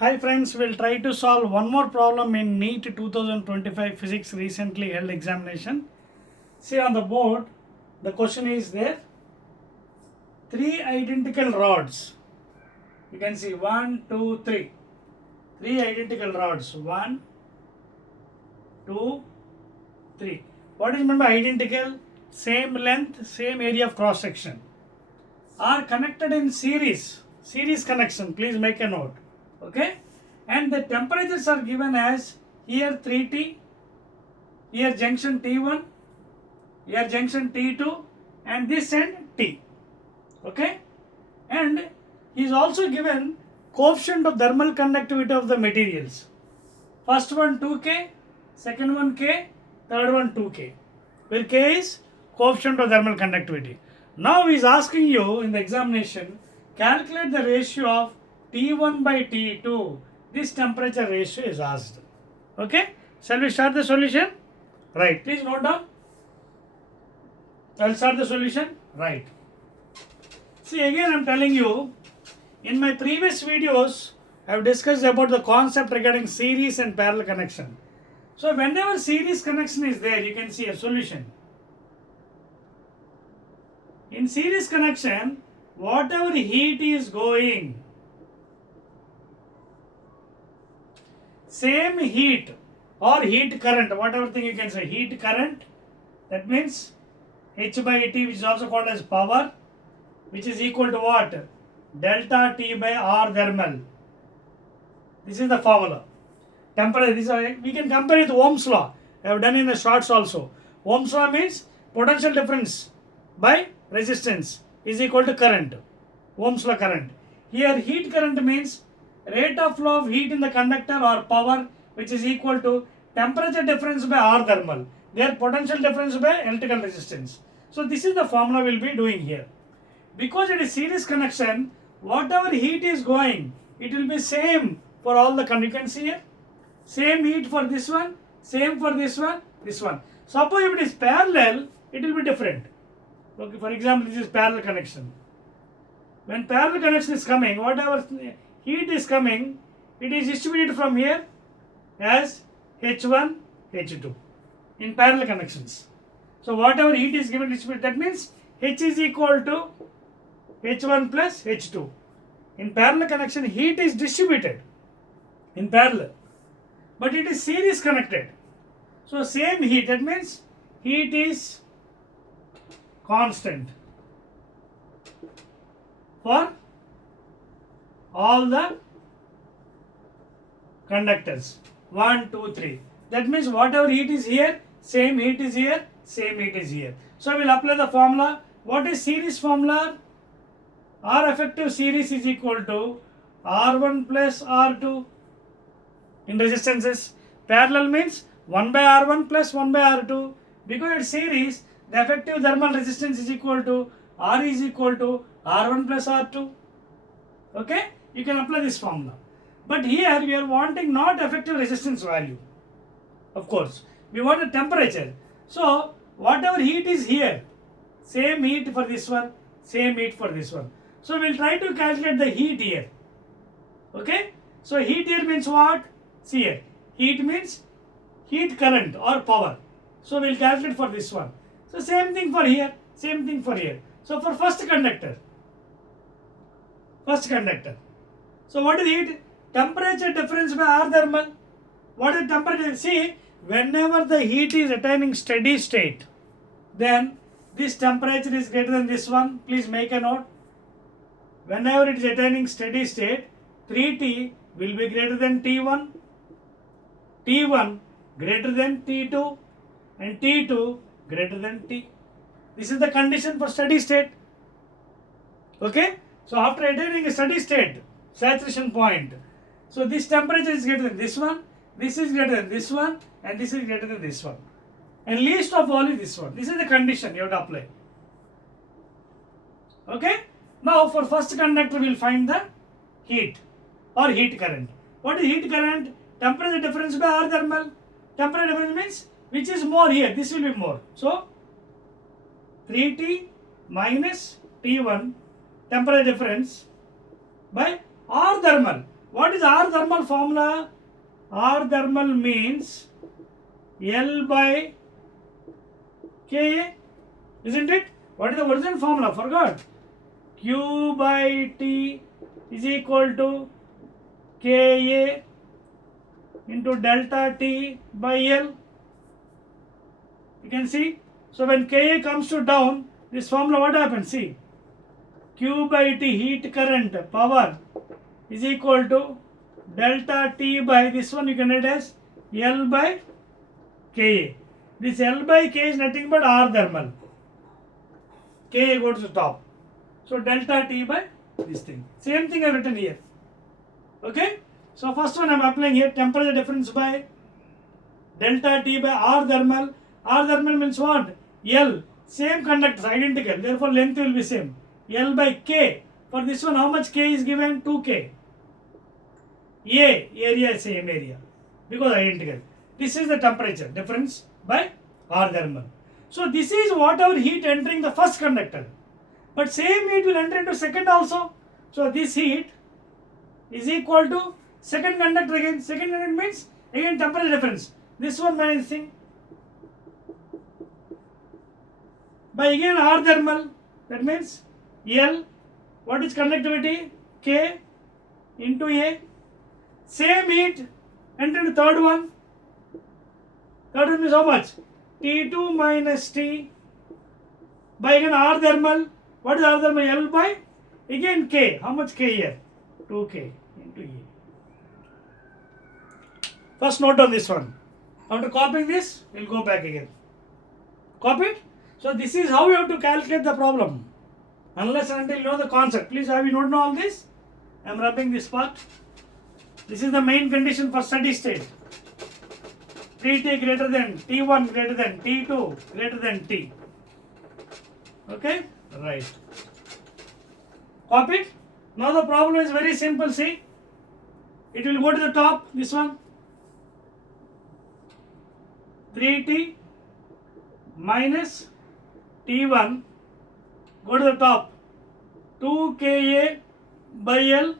Hi friends, we'll try to solve one more problem in Neet 2025 Physics recently held examination. See on the board, the question is there. Three identical rods. You can see 1, 2, 3. Three identical rods. 1, 2, 3. What is meant by identical? Same length, same area of cross section. Are connected in series. Series connection. Please make a note. Okay, and the temperatures are given as here 3T, here junction T1, here junction T2, and this end T. Okay, and he is also given coefficient of thermal conductivity of the materials. First one 2K, second one K, third one 2K, where K is coefficient of thermal conductivity. Now he is asking you in the examination, calculate the ratio of T1 by T2. This temperature ratio is asked. Okay, shall we start the solution? Right, please note down. I'll start the solution. Right. See, again I'm telling you, in my previous videos I have discussed about the concept regarding series and parallel connection. So whenever series connection is there, you can see a solution. In series connection, whatever heat is going, same heat or heat current, whatever thing you can say, heat current, that means H by T, which is also called as power, which is equal to what? Delta T by R thermal. This is the formula. Temperature, we can compare it with Ohm's law. I have done in the shorts also. Ohm's law means potential difference by resistance is equal to current. Ohm's law current. Here heat current means rate of flow of heat in the conductor or power, which is equal to temperature difference by R thermal. Their potential difference by electrical resistance. So this is the formula we will be doing here. Because it is series connection, whatever heat is going, it will be same for all the conductors. You can see here, same heat for this one, same for this one, this one. Suppose if it is parallel, it will be different. Okay, for example, this is parallel connection. When parallel connection is coming, whatever heat is coming, it is distributed from here as H1, H2 in parallel connections. So whatever heat is given distributed, that means H is equal to H1 plus H2. In parallel connection, heat is distributed in parallel, but it is series connected. So same heat, that means heat is constant for all the conductors. 1, 2, 3. That means whatever heat is here, same heat is here, same heat is here. So we will apply the formula. What is series formula? R effective series is equal to R1 plus R2 in resistances. Parallel means 1 by R1 plus 1 by R2. Because it's series, the effective thermal resistance is equal to R is equal to R1 plus R2. Okay, you can apply this formula. But here we are wanting not effective resistance value. Of course, we want a temperature. So whatever heat is here, same heat for this one, same heat for this one. So we will try to calculate the heat here. Okay, so heat here means what? See here, heat means heat current or power. So we will calculate for this one. So same thing for here, same thing for here. So for first conductor. So what is heat? Temperature difference by R thermal. What is temperature? See, whenever the heat is attaining steady state, then this temperature is greater than this one. Please make a note. Whenever it is attaining steady state, 3T will be greater than T1, T1 greater than T2, and T2 greater than T. This is the condition for steady state. Okay? So after attaining a steady state, saturation point, so this temperature is greater than this one, this is greater than this one, and this is greater than this one. And least of all is this one. This is the condition you have to apply. Okay? Now for first conductor we will find the heat or heat current. What is heat current? Temperature difference by R thermal. Temperature difference means which is more here, this will be more. So 3T minus T1 temperature difference by R thermal. What is R thermal formula? R thermal means L by Ka, isn't it? What is the original formula? Forgot. Q by T is equal to Ka into delta T by L. You can see. So when Ka comes to down, this formula what happens? See, Q by T, heat current power, is equal to delta T by this one you can write as L by Ka. This L by K is nothing but R thermal. Ka goes to the top. So delta T by this thing. Same thing I have written here. Okay. So first one I am applying here, temperature difference by delta T by R thermal. R thermal means what? L. Same conductors, identical. Therefore length will be same. L by K. For this one how much K is given? 2K. A, area is same area. Because identical. This is the temperature difference by R thermal. So this is whatever heat entering the first conductor. But same heat will enter into second also. So this heat is equal to second conductor again. Second conductor means again temperature difference. This one minus thing. By again R thermal, that means L, what is conductivity? K into A. Same heat enter into third one. Third one is how much? T2 minus T by again R thermal. What is R thermal? L by again K. How much K here? 2K into A. First note on this one. After copying this, we'll go back again. Copy it? So this is how you have to calculate the problem. Unless and until you know the concept. Please have you noted all this? I am rubbing this part. This is the main condition for steady state. T greater than T1 greater than T2 greater than T. Okay? Right. Copy it? Now the problem is very simple. See? It will go to the top. This one. 3T minus T1 go to the top. 2Ka by L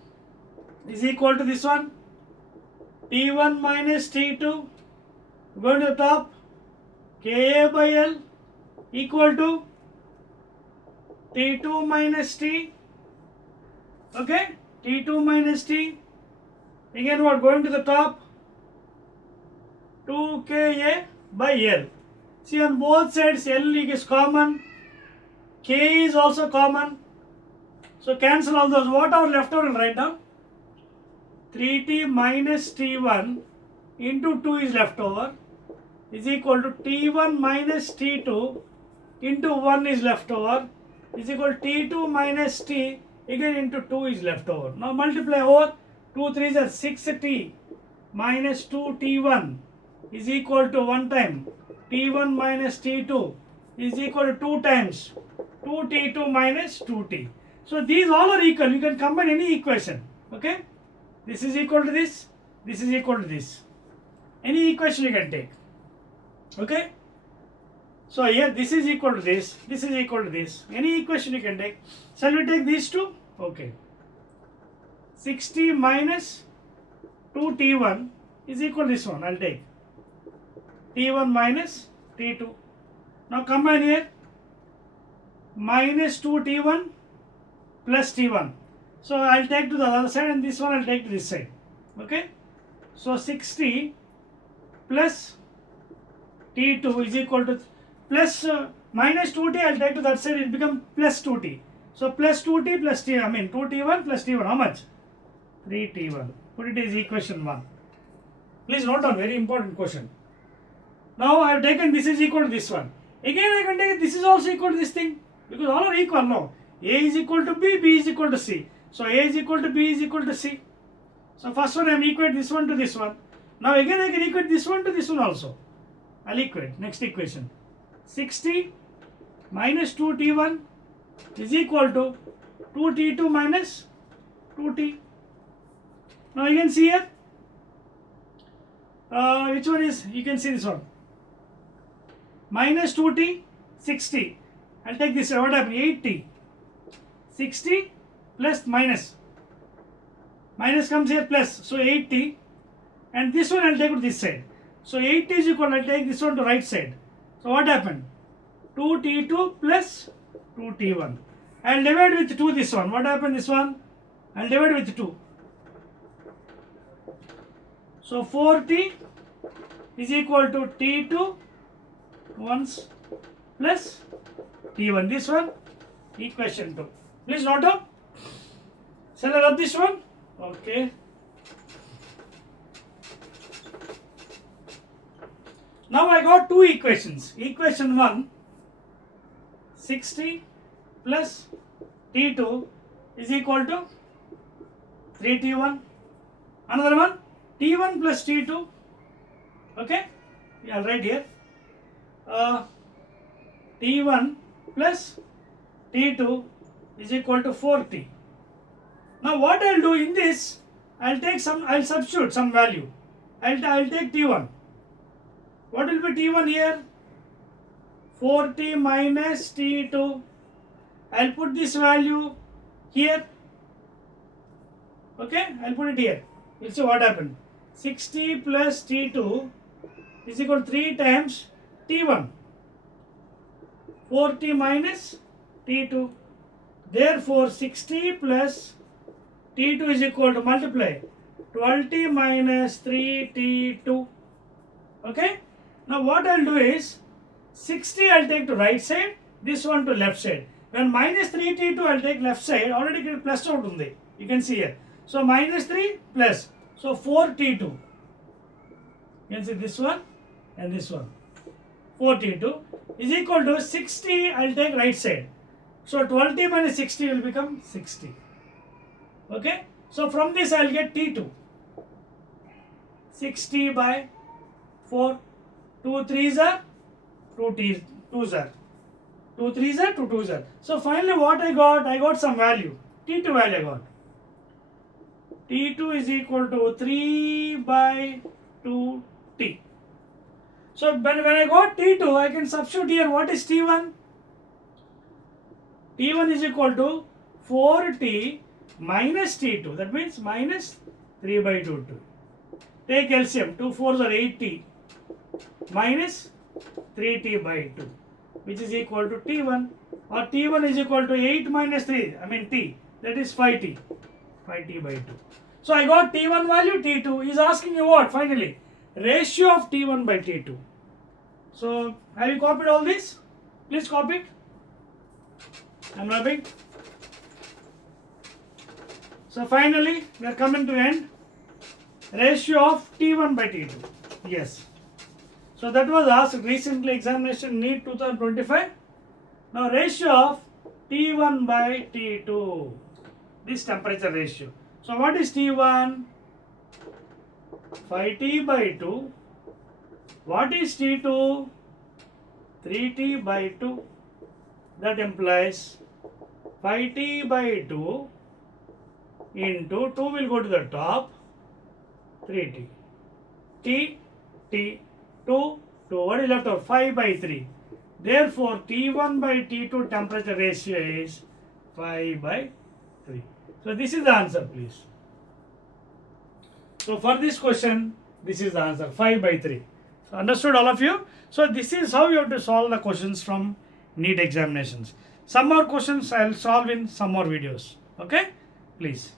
is equal to this one. T1 minus T2 go to the top. Ka by L equal to T2 minus T. Okay? T2 minus T. Again what? Going to the top. 2Ka by L. See on both sides L is common. K is also common. So cancel all those. What are left over and write down? 3T minus T1 into 2 is left over is equal to T1 minus T2 into 1 is left over is equal to T2 minus T again into 2 is left over. Now multiply over 2 3s are 6T minus 2T1 is equal to 1 time T1 minus T2 is equal to 2 times 2T2 minus 2T. So these all are equal. You can combine any equation. Okay? This is equal to this. This is equal to this. Any equation you can take. Okay? So here this is equal to this. This is equal to this. Any equation you can take. Shall we take these two? Okay. 60 minus 2T1 is equal to this one. I'll take T1 minus T2. Now combine here. Minus 2T1 plus T1. So I'll take to the other side and this one I'll take to this side. Okay? So 60 plus T2 is equal to plus minus 2T I'll take to that side, it becomes plus 2T. So plus 2T plus T, 2T1 plus T1, how much? 3T1. Put it as equation 1. Please note down, very important question. Now I have taken this is equal to this one. Again I can take this is also equal to this thing. Because all are equal, no. A is equal to B, B is equal to C. So A is equal to B is equal to C. So first one I am equate this one to this one. Now again I can equate this one to this one also. I'll equate. Next equation. 60 minus 2T1 is equal to 2T2 minus 2T. Now you can see here. Which one is? You can see this one. Minus 2T, 60. I'll take this. What happened? 8T. 60 plus minus. Minus comes here plus. So 80. And this one I'll take to this side. So 80 is equal, I'll take this one to right side. So what happened? 2t2 plus 2t1. I'll divide with 2 this one. What happened this one? I'll divide with 2. So 4t is equal to t2 once plus t1. This one, equation 2. Please note down. Shall I rub this one? Okay. Now I got two equations. Equation 1, 60 plus t2 is equal to 3t1. Another one, t1 plus t2. Okay, I'll write here. T1 plus t2 is equal to 4t. Now what I'll do in this, I'll substitute some value. I'll take t1. What will be t1 here? 4t minus t2. I'll put this value here. Okay, I'll put it here. We'll see what happened. 60 plus t2 is equal to 3 times t1. 4t minus t2. Therefore, 60 plus t2 is equal to multiply 12t minus 3t2. Okay. Now what I'll do is 60 I'll take to right side, this one to left side. When minus 3t2 I'll take left side, already get plus out undi. You can see here. So minus 3 plus. So 4t2. You can see this one and this one. 4t2 is equal to 60 I'll take right side. So 12t minus 60 will become 60. Okay. So from this I'll get t2. 60 by 4. 2 3s are 2 2s are 2 3s are 2 2s are. So finally what I got some value. T2 value I got. T2 is equal to 3 by 2t. So when I got T2, I can substitute here. What is T1? T1 is equal to 4t minus T2. That means minus 3 by 2. Take LCM. 2 4s are 8t minus 3t by 2, which is equal to T1, or T1 is equal to 8 minus 3, t, that is 5t, 5t by 2. So I got T1 value, T2. Is asking you what finally? Ratio of T1 by T2. So have you copied all this? Please copy it. I'm rubbing. So finally we are coming to end. Ratio of T1 by T2. Yes. So that was asked recently, examination Neet 2025. Now ratio of T1 by T2. This temperature ratio. So what is T1? 5t by 2. What is T2? 3t by 2. That implies 5t by 2 into 2 will go to the top, 3t. T, 2, what is left out? 5 by 3. Therefore, T1 by T2 temperature ratio is 5 by 3. So this is the answer, please. So for this question, this is the answer, 5 by 3. So understood all of you? So this is how you have to solve the questions from Neet examinations. Some more questions I will solve in some more videos. Okay? Please.